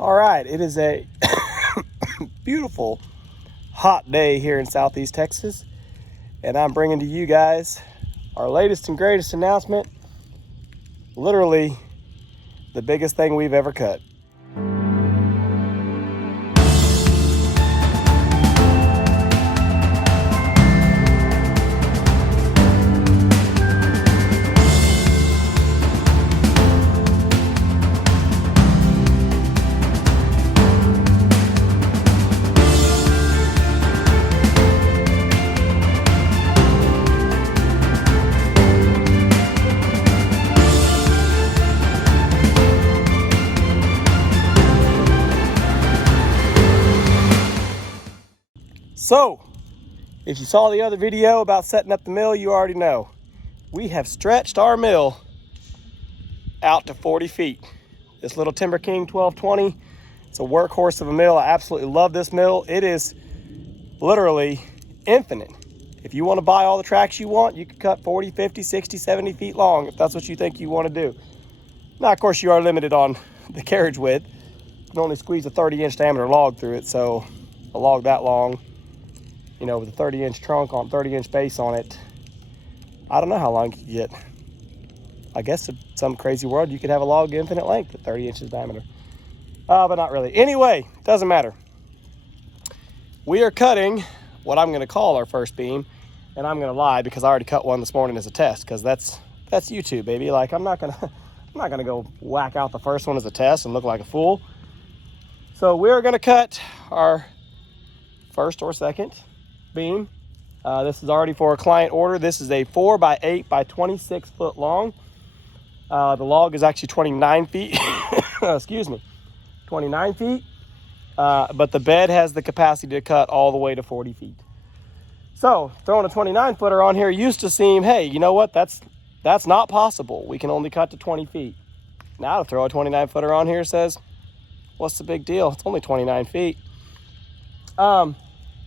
All right, it is a beautiful hot day here in Southeast Texas, and I'm bringing to you guys our latest and greatest announcement, literally the biggest thing we've ever cut. So, if you saw the other video about setting up the mill, you already know. We have stretched our mill out to 40 feet. This little Timber King 1220, it's a workhorse of a mill. I absolutely love this mill. It is literally infinite. If you want to buy all the tracks you want, you can cut 40, 50, 60, 70 feet long if that's what you think you want to do. Now, of course, you are limited on the carriage width. You can only squeeze a 30-inch diameter log through it, so a log that long, you know, with a 30-inch trunk on 30-inch base on it, I don't know how long you could get. I guess in some crazy world, you could have a log infinite length at 30 inches diameter. But not really. Anyway, doesn't matter. We are cutting what I'm going to call our first beam, and I'm going to lie because I already cut one this morning as a test, because that's YouTube, baby. Like, I'm not gonna go whack out the first one as a test and look like a fool. So we're going to cut our first or second beam. This is already for a client order. This is a 4x8 by 26 foot long. The log is actually 29 feet. Excuse me, 29 feet. But the bed has the capacity to cut all the way to 40 feet. So throwing a 29 footer on here used to seem, hey, you know what? That's not possible. We can only cut to 20 feet. Now to throw a 29 footer on here says, what's the big deal? It's only 29 feet.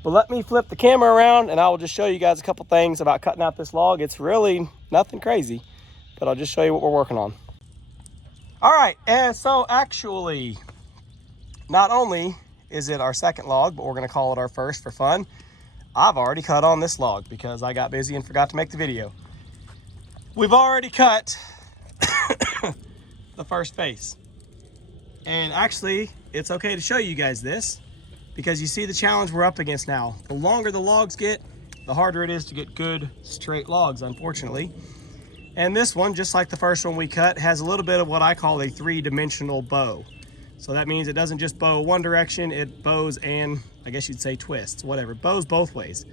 But let me flip the camera around and I will just show you guys a couple things about cutting out this log. It's really nothing crazy, but I'll just show you what we're working on. All right, and so actually, not only is it our second log, but we're gonna call it our first for fun. I've already cut on this log because I got busy and forgot to make the video. We've already cut the first face. And actually, it's okay to show you guys this, because you see the challenge we're up against now. The longer the logs get, the harder it is to get good straight logs, unfortunately. And this one, just like the first one we cut, has a little bit of what I call a three-dimensional bow. So that means it doesn't just bow one direction, it bows and, I guess you'd say twists, whatever, bows both ways.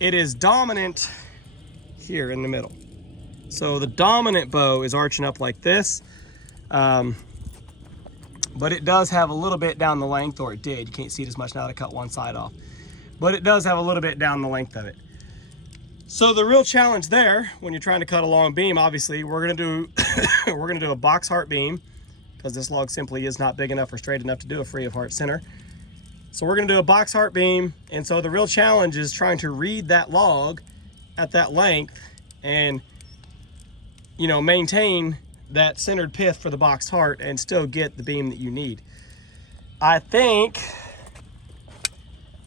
It is dominant here in the middle. So the dominant bow is arching up like this. But it does have a little bit down the length, or it did. You can't see it as much now that I cut one side off. But it does have a little bit down the length of it. So the real challenge there, when you're trying to cut a long beam, obviously, we're gonna do a box heart beam, because this log simply is not big enough or straight enough to do a free of heart center. So we're gonna do a box heart beam, and so the real challenge is trying to read that log at that length and, you know, maintain that centered pith for the boxed heart and still get the beam that you need. I think,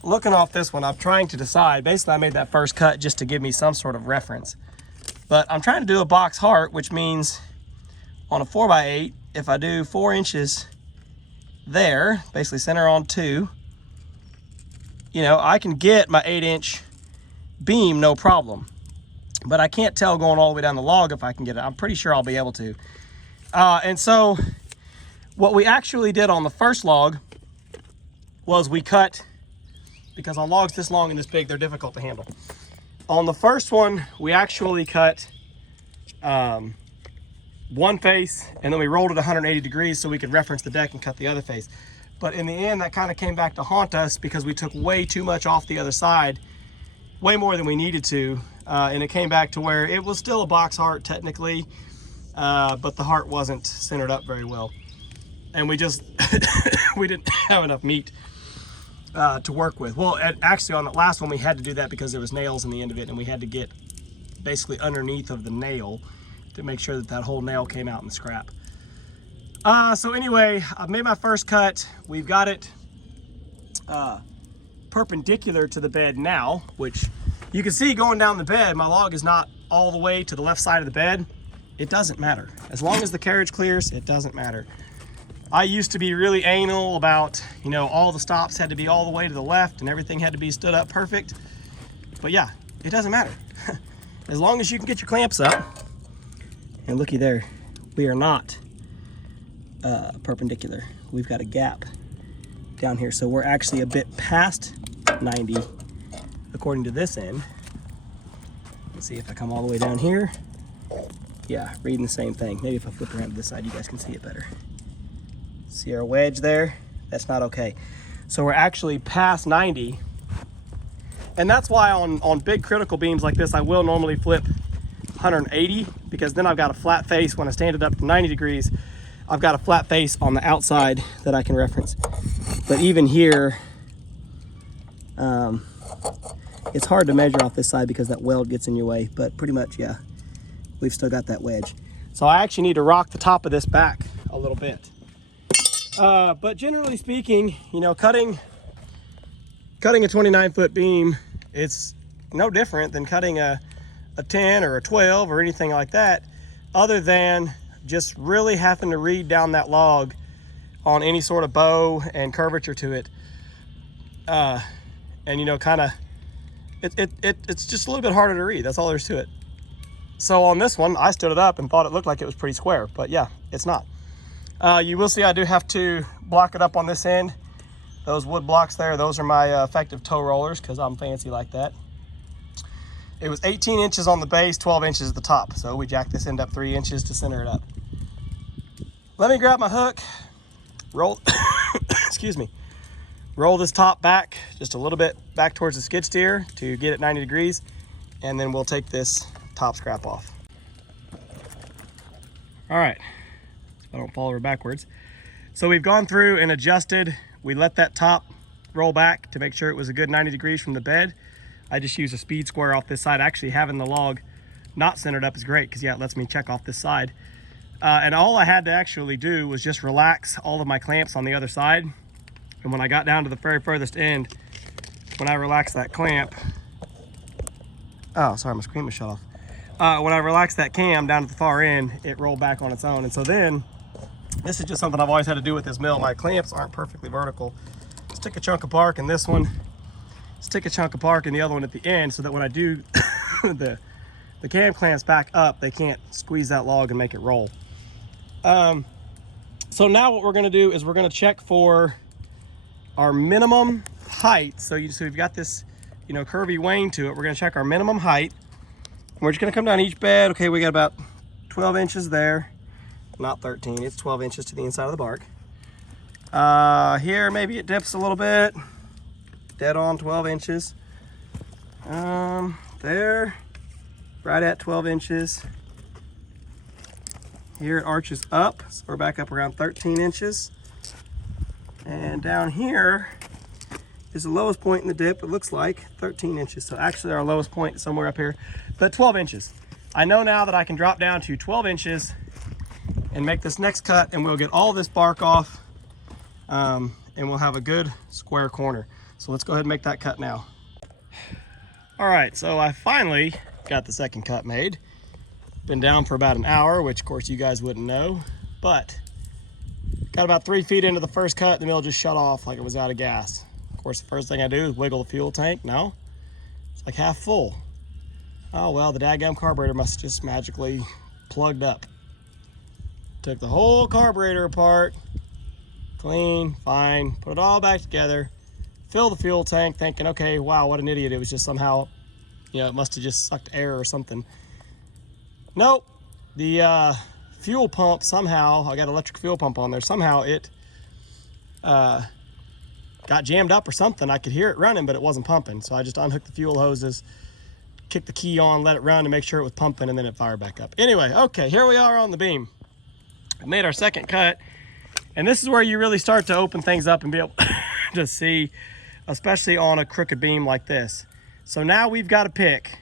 looking off this one, I'm trying to decide. Basically, I made that first cut just to give me some sort of reference. But I'm trying to do a box heart, which means on a 4x8, if I do 4 inches there, basically center on 2, you know, I can get my 8-inch beam, no problem. But I can't tell going all the way down the log if I can get it. I'm pretty sure I'll be able to. And so what we actually did on the first log was we cut, because on logs this long and this big, they're difficult to handle. On the first one, we actually cut one face, and then we rolled it 180 degrees so we could reference the deck and cut the other face. But in the end, that kind of came back to haunt us because we took way too much off the other side, way more than we needed to. And it came back to where it was still a box heart technically, but the heart wasn't centered up very well. And we just, we didn't have enough meat to work with. Well, actually on the last one we had to do that because there was nails in the end of it, and we had to get basically underneath of the nail to make sure that that whole nail came out in the scrap. So anyway, I've made my first cut. We've got it perpendicular to the bed now, which you can see going down the bed, my log is not all the way to the left side of the bed. It doesn't matter. As long as the carriage clears, it doesn't matter. I used to be really anal about, you know, all the stops had to be all the way to the left and everything had to be stood up perfect. But yeah, it doesn't matter. As long as you can get your clamps up. And looky there, we are not perpendicular. We've got a gap down here. So we're actually a bit past 90 according to this end. Let's see if I come all the way down here. Yeah, reading the same thing. Maybe if I flip around to this side, you guys can see it better. See our wedge there? That's not okay. So we're actually past 90. And that's why on big critical beams like this, I will normally flip 180, because then I've got a flat face. When I stand it up to 90 degrees, I've got a flat face on the outside that I can reference. But even here, it's hard to measure off this side because that weld gets in your way, but pretty much, yeah, we've still got that wedge. So I actually need to rock the top of this back a little bit. But generally speaking, you know, cutting a 29-foot beam, it's no different than cutting a 10 or a 12 or anything like that, other than just really having to read down that log on any sort of bow and curvature to it. And you know, kind of, it's just a little bit harder to read. That's all there is to it. So on this one, I stood it up and thought it looked like it was pretty square, but yeah, it's not. You will see I do have to block it up on this end. Those wood blocks there, those are my effective toe rollers, because I'm fancy like that. It was 18 inches on the base, 12 inches at the top. So we jacked this end up 3 inches to center it up. Let me grab my hook, roll, excuse me, roll this top back just a little bit back towards the skid steer to get it 90 degrees, and then we'll take this top scrap off. All right, so I don't fall over backwards. So we've gone through and adjusted. We let that top roll back to make sure it was a good 90 degrees from the bed. I just used a speed square off this side. Actually, having the log not centered up is great, because yeah, it lets me check off this side. And all I had to actually do was just relax all of my clamps on the other side. And when I got down to the very furthest end, when I relaxed that clamp, oh, sorry, my screen was shut off. When I relaxed that cam down to the far end, it rolled back on its own. And so then, this is just something I've always had to do with this mill. My clamps aren't perfectly vertical. Stick a chunk of bark in this one, stick a chunk of bark in the other one at the end, so that when I do the cam clamps back up, they can't squeeze that log and make it roll. So now what we're gonna do is we're gonna check for our minimum height. So we've got this, you know, curvy wane to it. We're gonna check our minimum height. And we're just gonna come down each bed. Okay, we got about 12 inches there. Not 13, it's 12 inches to the inside of the bark. Here, maybe it dips a little bit. Dead on 12 inches. There, right at 12 inches. Here it arches up, so we're back up around 13 inches. And down here is the lowest point in the dip, it looks like 13 inches. So actually our lowest point is somewhere up here, but 12 inches. I know now that I can drop down to 12 inches and make this next cut, and we'll get all this bark off, and we'll have a good square corner. So let's go ahead and make that cut now. All right, so I finally got the second cut made. Been down for about an hour, which of course you guys wouldn't know, but got about 3 feet into the first cut, the mill just shut off like it was out of gas. Of course, the first thing I do is wiggle the fuel tank. No, it's like half full. Oh well, the dadgum carburetor must have just magically plugged up. Took the whole carburetor apart, clean, fine, put it all back together, fill the fuel tank, thinking, okay, wow, what an idiot. It was just somehow, you know, it must have just sucked air or something. Nope, the fuel pump somehow, I got an electric fuel pump on there, somehow it got jammed up or something. I could hear it running, but it wasn't pumping. So I just unhooked the fuel hoses, kicked the key on, let it run to make sure it was pumping, and then it fired back up. Anyway, okay, here we are on the beam. We made our second cut, and this is where you really start to open things up and be able to see, especially on a crooked beam like this. So now we've got to pick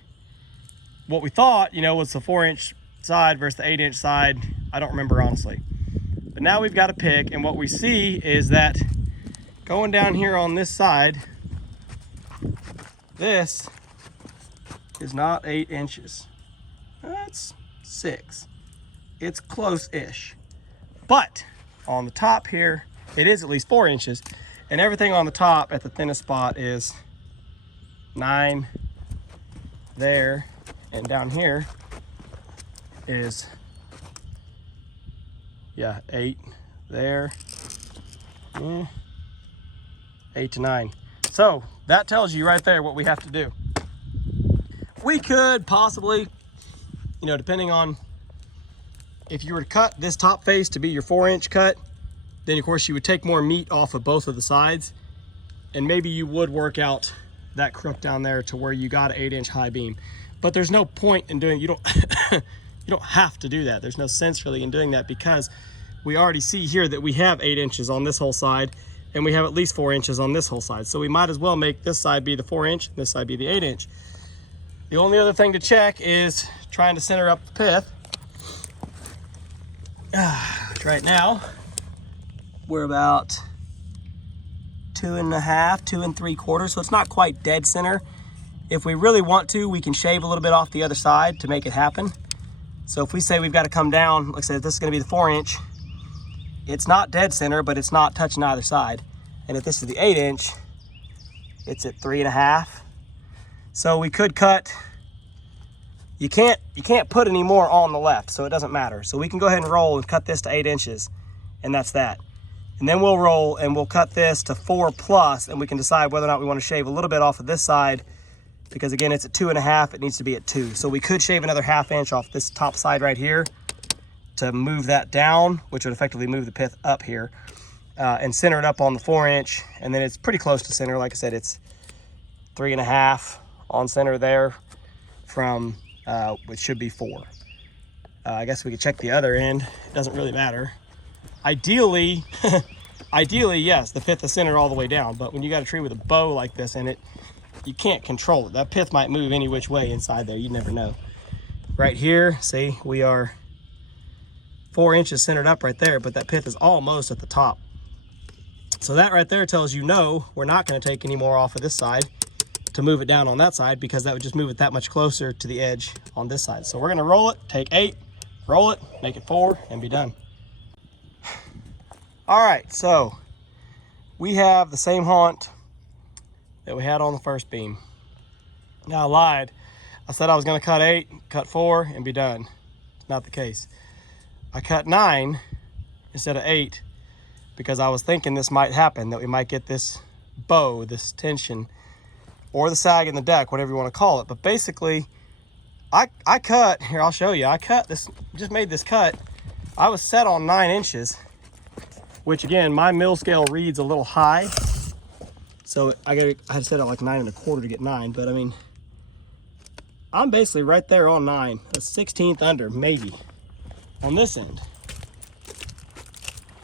what we thought, you know, was the 4-inch side versus the 8-inch side. I don't remember honestly. But now we've got to pick, and what we see is that going down here on this side, this is not 8 inches. That's 6. It's close-ish. But on the top here, it is at least 4 inches. And everything on the top at the thinnest spot is 9 there. And down here is, yeah, 8 there. 8 to 9. So that tells you right there what we have to do. We could possibly, you know, depending on if you were to cut this top face to be your 4-inch cut, then of course you would take more meat off of both of the sides, and maybe you would work out that crook down there to where you got an 8-inch high beam. But there's no point in doing, you don't you don't have to do that. There's no sense really in doing that, because we already see here that we have 8 inches on this whole side, and we have at least 4 inches on this whole side. So we might as well make this side be the 4-inch and this side be the 8-inch. The only other thing to check is trying to center up the pith. Right now, we're about 2.5, 2 3/4, so it's not quite dead center. If we really want to, we can shave a little bit off the other side to make it happen. So if we say we've got to come down, like I said, this is going to be the 4-inch, it's not dead center, but it's not touching either side. And if this is the 8-inch, it's at 3.5. So we could cut, you can't put any more on the left, so it doesn't matter. So we can go ahead and roll and cut this to 8 inches, and that's that. And then we'll roll and we'll cut this to 4+, and we can decide whether or not we want to shave a little bit off of this side, because again, it's at 2.5, it needs to be at 2. So we could shave another 1/2 inch off this top side right here to move that down, which would effectively move the pith up here, and center it up on the 4-inch. And then it's pretty close to center. Like I said, it's 3.5 on center there from, which should be 4. I guess we could check the other end. It doesn't really matter. Ideally, yes, the pith is centered all the way down, but when you got a tree with a bow like this in it, you can't control it. That pith might move any which way inside there. You never know. Right here, see, we are 4 inches centered up right there, but that pith is almost at the top. So that right there tells you, no, we're not going to take any more off of this side to move it down on that side, because that would just move it that much closer to the edge on this side. So we're going to roll it, take 8, roll it, make it 4, and be done. All right, so we have the same haunt that we had on the first beam. Now I lied. I said I was going to cut 8, cut 4, and be done. It's not the case. I cut 9 instead of 8 because I was thinking this might happen, that we might get this bow, this tension, or the sag in the deck, whatever you want to call it. But basically, I cut, here I'll show you, I cut this, just made this cut. I was set on 9 inches, which again, my mill scale reads a little high. So I had to set it like 9 1/4 to get 9, but I mean, I'm basically right there on 9, a 1/16 under, maybe, on this end.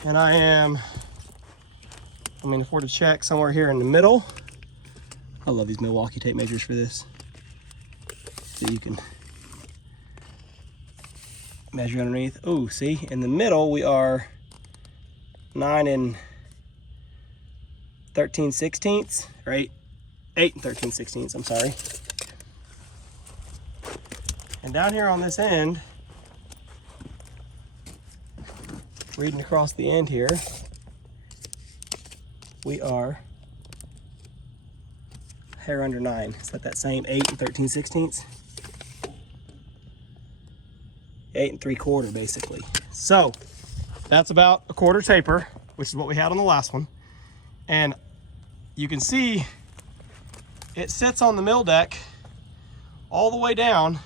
And I am, I mean, if we're to check somewhere here in the middle, I love these Milwaukee tape measures for this. So you can measure underneath. Oh, see, in the middle we are 9 13/16, or 8 13/16, I'm sorry. And down here on this end, reading across the end here, we are hair under 9. Is that same 8 13/16? 8 3/4 basically. So that's about a 1/4 taper, which is what we had on the last one. And you can see it sits on the mill deck all the way down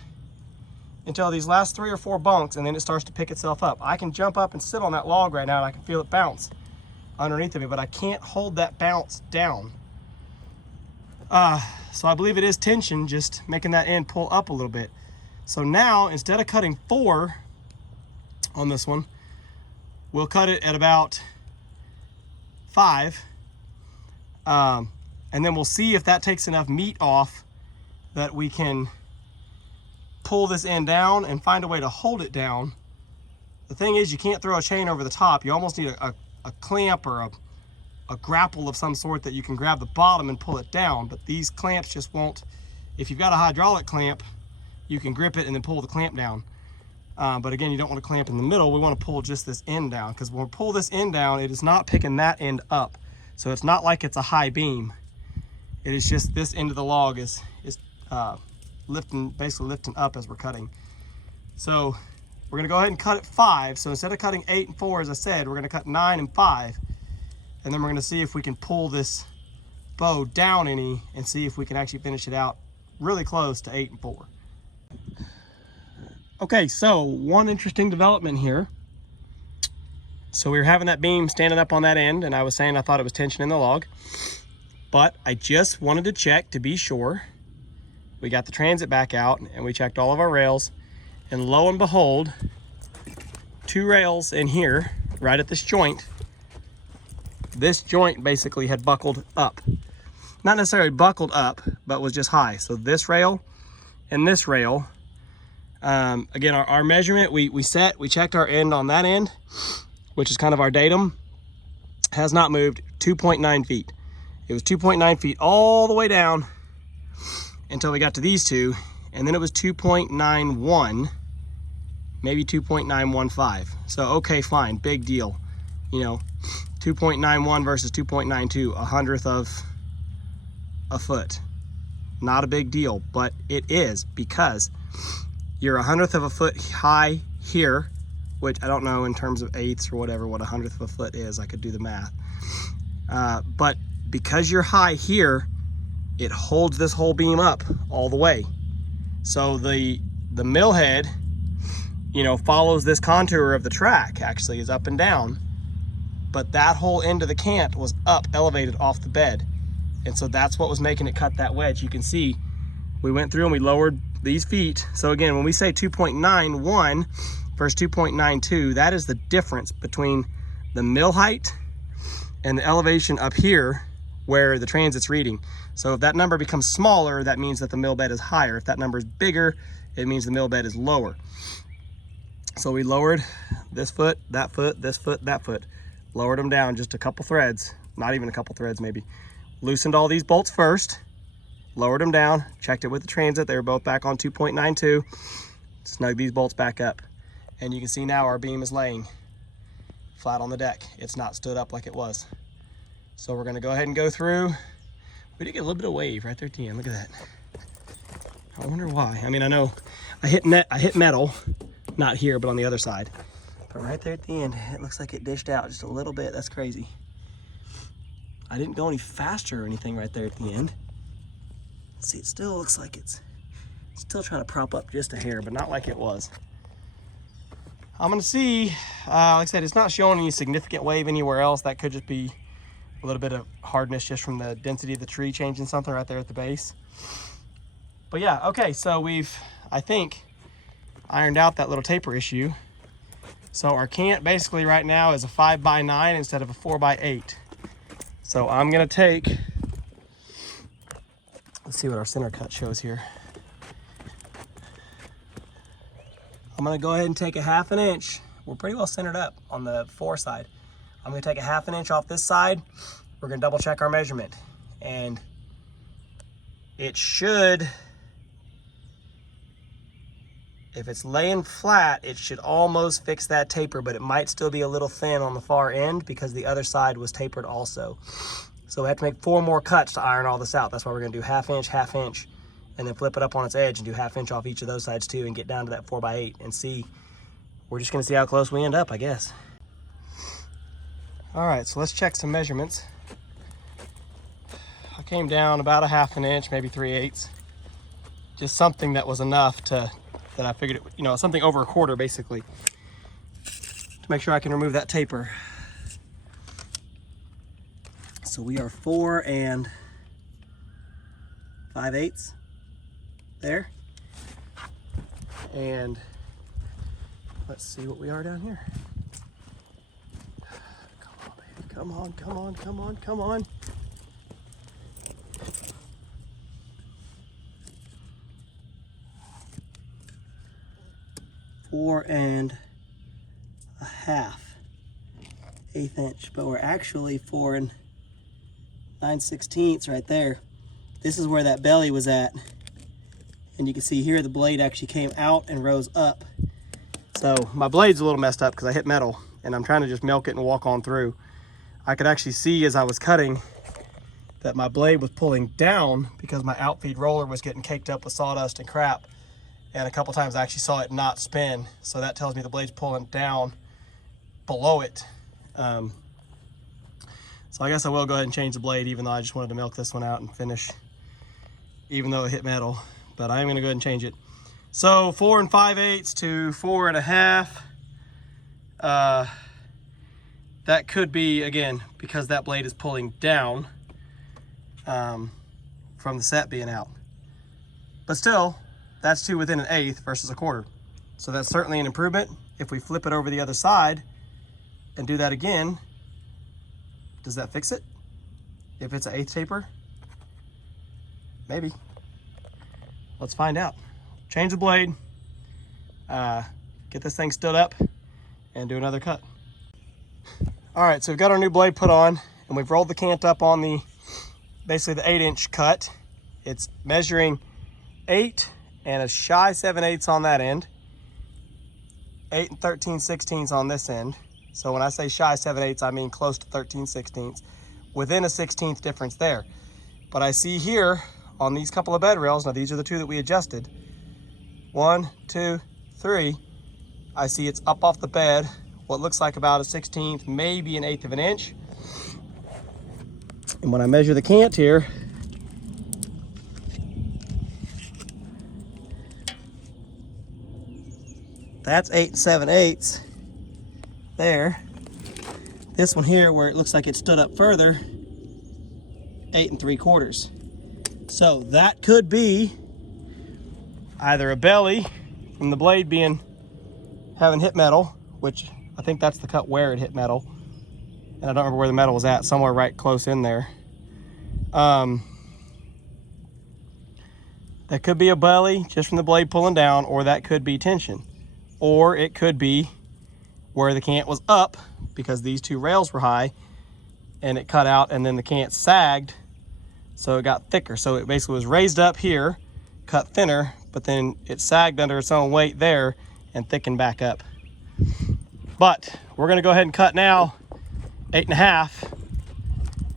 until these last 3 or 4 bunks, and then it starts to pick itself up. I can jump up and sit on that log right now, and I can feel it bounce underneath of me, but I can't hold that bounce down. So I believe it is tension, just making that end pull up a little bit. So now, instead of cutting 4 on this one, we'll cut it at about 5. And then we'll see if that takes enough meat off that we can pull this end down and find a way to hold it down the thing is, you can't throw a chain over the top. You almost need a clamp or a grapple of some sort that you can grab the bottom and pull it down, but these clamps just won't. If you've got a hydraulic clamp, you can grip it and then pull the clamp down. But again, you don't want to clamp in the middle. We want to pull just this end down, because when we pull this end down, it is not picking that end up. So it's not like it's a high beam. It is just this end of the log is basically lifting up as we're cutting. So we're gonna go ahead and cut at 5. So instead of cutting 8 and 4, as I said, we're gonna cut 9 and 5. And then we're gonna see if we can pull this bow down any and see if we can actually finish it out really close to 8 and 4. Okay, so one interesting development here. So we were having that beam standing up on that end, and I was saying I thought it was tension in the log, but I just wanted to check to be sure. We got the transit back out and we checked all of our rails, and lo and behold, 2 rails in here, right at this joint basically had buckled up. Not necessarily buckled up, but was just high. So this rail and this rail, again, our measurement, we checked our end on that end, which is kind of our datum, has not moved 2.9 feet. It was 2.9 feet all the way down until we got to these two, and then it was 2.91, maybe 2.915. So, okay, fine, big deal. You know, 2.91 versus 2.92, 1/100th of a foot. Not a big deal, but it is, because you're 1/100th of a foot high here, which I don't know in terms of eighths or whatever what 1/100th of a foot is. I could do the math. But because you're high here, it holds this whole beam up all the way. So the mill head, you know, follows this contour of the track, actually is up and down, but that whole end of the cant was up, elevated off the bed. And so that's what was making it cut that wedge. You can see we went through and we lowered these feet. So again, when we say 2.91 versus 2.92, that is the difference between the mill height and the elevation up here where the transit's reading. So if that number becomes smaller, that means that the mill bed is higher. If that number is bigger, it means the mill bed is lower. So we lowered this foot, that foot, this foot, that foot. Lowered them down just a couple threads, not even a couple threads maybe. Loosened all these bolts first, lowered them down, checked it with the transit. They were both back on 2.92. Snug these bolts back up. And you can see now our beam is laying flat on the deck. It's not stood up like it was. So we're gonna go ahead and go through. We did get a little bit of wave right there at the end, look at that. I wonder why. I mean, I know I hit metal, not here, but on the other side. But right there at the end, it looks like it dished out just a little bit. That's crazy. I didn't go any faster or anything right there at the end. See, it still looks like it's still trying to prop up just a hair, but not like it was. I'm gonna see, like I said, it's not showing any significant wave anywhere else. That could just be a little bit of hardness just from the density of the tree changing something right there at the base. But yeah, okay, so we've, I think, ironed out that little taper issue. So our cant basically right now is a 5x9 instead of a 4x8. So I'm gonna take, let's see what our center cut shows here. I'm gonna go ahead and take a 1/2 inch. We're pretty well centered up on the 4 side. I'm gonna take a 1/2 inch off this side. We're gonna double check our measurement. And it should, if it's laying flat, it should almost fix that taper, but it might still be a little thin on the far end because the other side was tapered also. So we have to make 4 more cuts to iron all this out. That's why we're gonna do 1/2 inch, and then flip it up on its edge and do 1/2 inch off each of those sides too, and get down to that 4x8 and see. We're just gonna see how close we end up, I guess. All right, so let's check some measurements. I came down about a 1/2 inch, maybe 3/8. Just something that was enough that I figured, you know, something over 1/4 basically, to make sure I can remove that taper. So we are 4 5/8 there. And let's see what we are down here. Come on, baby. Come on, come on, come on, come on. Four and 4.5 1/8 inch, but we're actually 4 9/16 right there. This is where that belly was at. And you can see here the blade actually came out and rose up. So my blade's a little messed up because I hit metal and I'm trying to just milk it and walk on through. I could actually see as I was cutting that my blade was pulling down because my outfeed roller was getting caked up with sawdust and crap. And a couple times I actually saw it not spin. So that tells me the blade's pulling down below it. So I guess I will go ahead and change the blade, even though I just wanted to milk this one out and finish, even though it hit metal. But I am gonna go ahead and change it. So 4 5/8 to 4 1/2. That could be, again, because that blade is pulling down from the set being out. But still, that's 2 within 1/8 versus 1/4. So that's certainly an improvement. If we flip it over the other side and do that again, does that fix it? If it's an 1/8 taper? Maybe. Let's find out. Change the blade, get this thing stood up, and do another cut. All right, so we've got our new blade put on, and we've rolled the cant up on the, basically the 8-inch cut. It's measuring 8 and a shy 7/8 on that end, 8 13/16 on this end. So when I say shy 7/8, I mean close to 13/16, within a 1/16 difference there. But I see here on these couple of bed rails, now these are the 2 that we adjusted, 1, 2, 3, I see it's up off the bed, what looks like about a 1/16, maybe an 1/8 of an inch. And when I measure the cant here, that's 8 7/8 there. This one here, where it looks like it stood up further, 8 3/4. So that could be either a belly from the blade having hit metal, which I think that's the cut where it hit metal, and I don't remember where the metal was at, somewhere right close in there. That could be a belly just from the blade pulling down, or that could be tension, or it could be where the cant was up because these 2 rails were high and it cut out, and then the cant sagged, so it got thicker. So it basically was raised up here, cut thinner, but then it sagged under its own weight there and thickened back up. But we're gonna go ahead and cut now 8 1/2,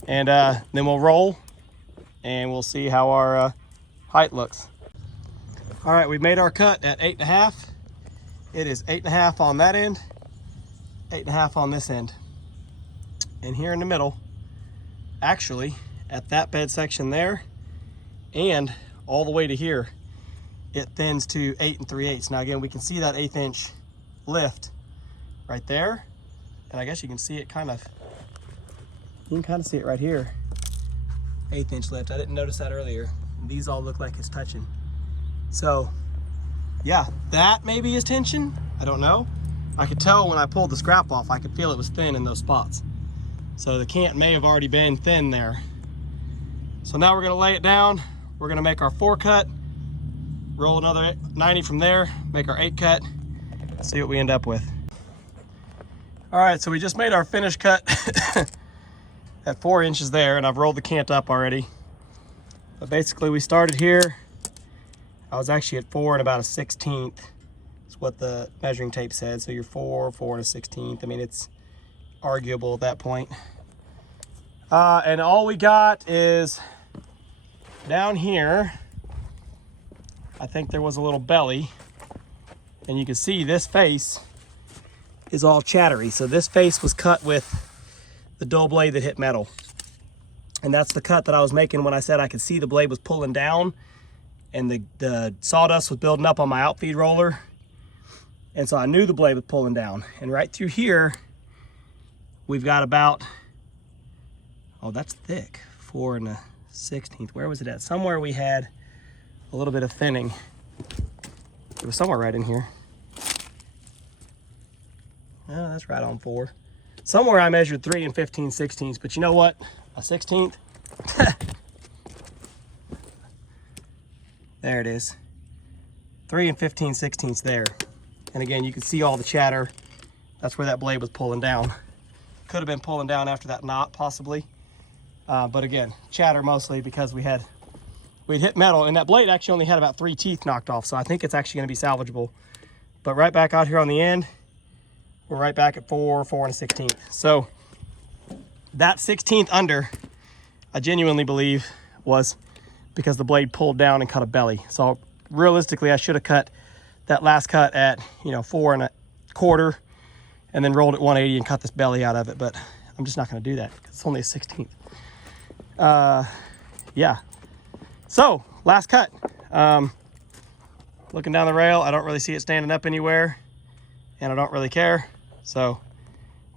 and then we'll roll and we'll see how our height looks. All right, we've made our cut at 8 1/2. It is 8 1/2 on that end, 8 1/2 on this end. And here in the middle, actually, at that bed section there and all the way to here, it thins to 8 3/8. Now again, we can see that 1/8 inch lift right there, and I guess you can see it you can kind of see it right here, 1/8 inch lift. I didn't notice that earlier. These all look like it's touching. So yeah, that maybe is tension, I don't know. I could tell when I pulled the scrap off, I could feel it was thin in those spots. So the cant may have already been thin there. So now we're gonna lay it down. We're gonna make our 4 cut, roll another 90 from there, make our 8 cut, see what we end up with. All right, so we just made our finish cut at 4 inches there, and I've rolled the cant up already. But basically we started here. I was actually at 4 and about a 1/16. That's what the measuring tape said. So you're 4 and a 1/16. I mean, it's arguable at that point. And all we got is down here, I think there was a little belly, and you can see this face is all chattery. So this face was cut with the dull blade that hit metal. And that's the cut that I was making when I said I could see the blade was pulling down and the sawdust was building up on my outfeed roller. And so I knew the blade was pulling down. And right through here, we've got about, oh, that's thick, 4 and a 1/16. Where was it at? Somewhere we had a little bit of thinning. It was somewhere right in here. Oh, that's right on 4. Somewhere I measured 3 and 15/16, but you know what? A 1/16. There it is. 3 and 15/16 there. And again, you can see all the chatter That's where that blade was pulling down. Could have been pulling down after that knot, possibly. But again, chatter mostly because we'd hit metal, and that blade actually only had about 3 teeth knocked off, so I think it's actually gonna be salvageable. But right back out here on the end, we're right back at 4 1/16. So that 16th under, I genuinely believe, was because the blade pulled down and cut a belly. So realistically, I should have cut that last cut at 4 1/4, and then rolled at 180 and cut this belly out of it. But I'm just not going to do that because it's only a 16th. Yeah. So last cut. Looking down the rail, I don't really see it standing up anywhere, and I don't really care. So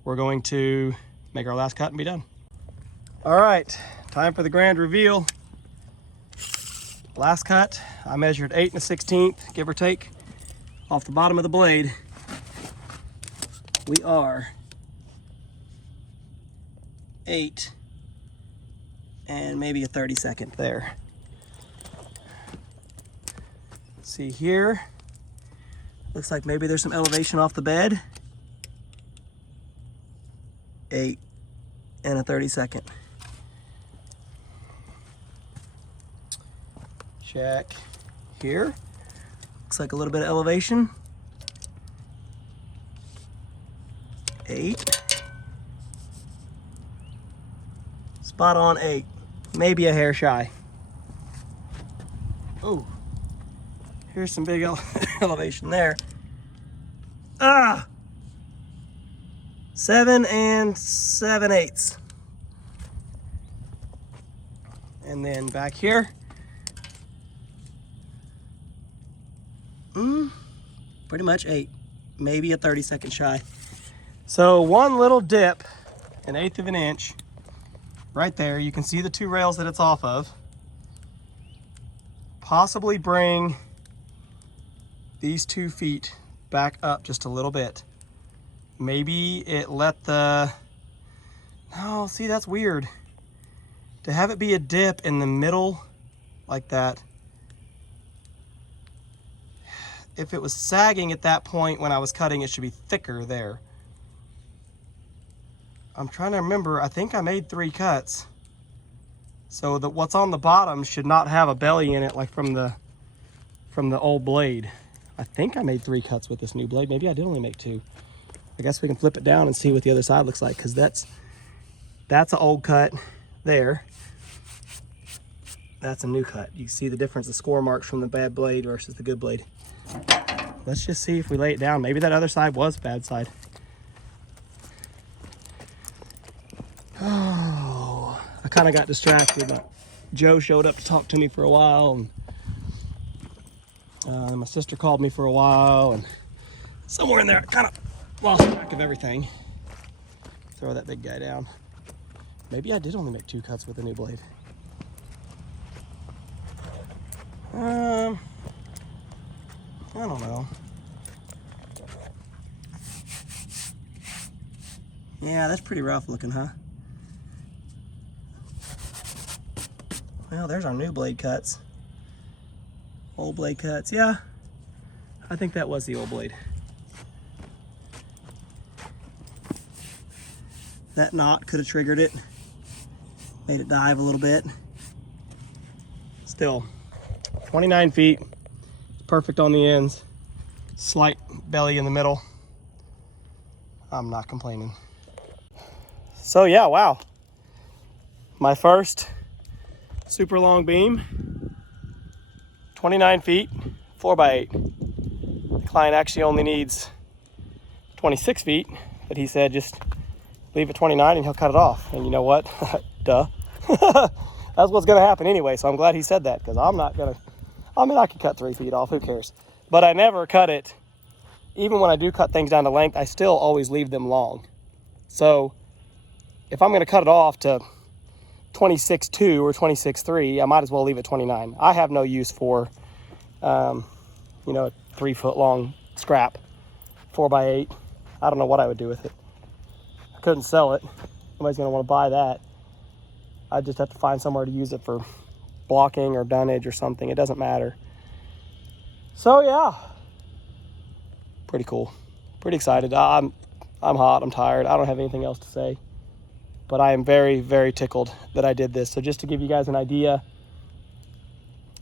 we're going to make our last cut and be done. All right, time for the grand reveal. Last cut, I measured 8 1/16, give or take, off the bottom of the blade. We are 8 and maybe a 32nd there. See here, looks like maybe there's some elevation off the bed. 8 and a 32nd. Check here. Looks like a little bit of elevation. 8. Spot on 8. Maybe a hair shy. Oh, here's some big elevation there. 7 7/8. And then back here, pretty much 8, maybe a 32nd shy. So one little dip, 1/8 of an inch, right there. You can see the 2 rails that it's off of. Possibly bring these 2 feet back up just a little bit. Maybe it let the, no, see, that's weird. To have it be a dip in the middle like that. If it was sagging at that point when I was cutting, it should be thicker there. I'm trying to remember, I think I made 3 cuts. So that what's on the bottom should not have a belly in it like from the old blade. I think I made 3 cuts with this new blade. Maybe I did only make 2. I guess we can flip it down and see what the other side looks like, because that's an old cut there. That's a new cut. You see the difference, the score marks from the bad blade versus the good blade. Let's just see if we lay it down. Maybe that other side was bad side. Oh, I kind of got distracted. Joe showed up to talk to me for a while, and my sister called me for a while, and somewhere in there I kind of lost track of everything. Throw that big guy down. Maybe I did only make 2 cuts with the new blade. I don't know. Yeah, that's pretty rough looking, huh? Well, there's our new blade cuts. Old blade cuts, yeah. I think that was the old blade. That knot could have triggered it, made it dive a little bit. Still, 29 feet, perfect on the ends, slight belly in the middle. I'm not complaining. So yeah, wow. My first super long beam, 29 feet, 4x8. The client actually only needs 26 feet, but he said just leave it 29 and he'll cut it off. And you know what? Duh. That's what's gonna happen anyway, so I'm glad he said that, because I'm not gonna, I mean, I could cut 3 feet off, who cares? But I never cut it. Even when I do cut things down to length, I still always leave them long. So if I'm gonna cut it off to 26.2 or 26.3, I might as well leave it 29. I have no use for, a 3 foot long scrap, 4x8. I don't know what I would do with it. I couldn't sell it. Nobody's gonna wanna buy that. I just have to find somewhere to use it for blocking or dunnage or something. It doesn't matter. So yeah, pretty cool. Pretty excited. I'm I'm hot, I'm tired, I don't have anything else to say. But I am very, very tickled that I did this. So just to give you guys an idea,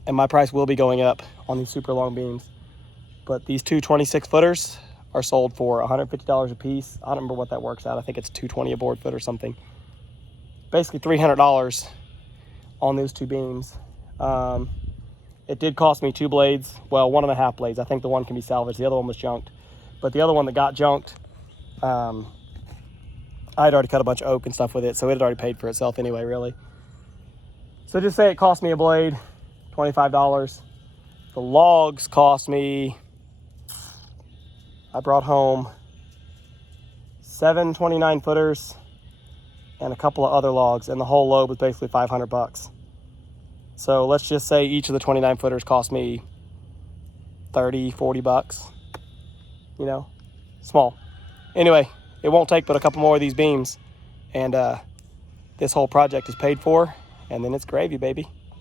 and my price will be going up on these super long beams, but these two 26-footers are sold for $150 a piece. I don't remember what that works out. I think it's $220 a board foot or something. Basically $300 on those two beams. It did cost me 2 blades. Well, 1.5 blades. I think the one can be salvaged. The other one was junked. But the other one that got junked, I had already cut a bunch of oak and stuff with it, so it had already paid for itself anyway, really. So just say it cost me a blade, $25. The logs cost me, I brought home 7 29-footers and a couple of other logs, and the whole load was basically $500. So let's just say each of the 29-footers cost me 30, 40 bucks. You know, small. Anyway, it won't take but a couple more of these beams, and this whole project is paid for, and then it's gravy, baby.